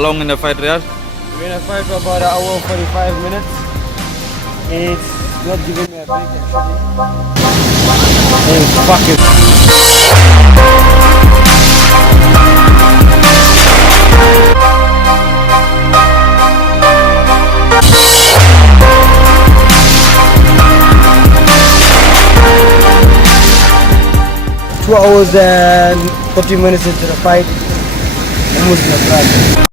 How long in the fight, Riyad? We're in a fight for about an hour 45 minutes. It's not giving me a break actually. It's fucking... 2 hours and 40 minutes into the fight, I'm losing the fight.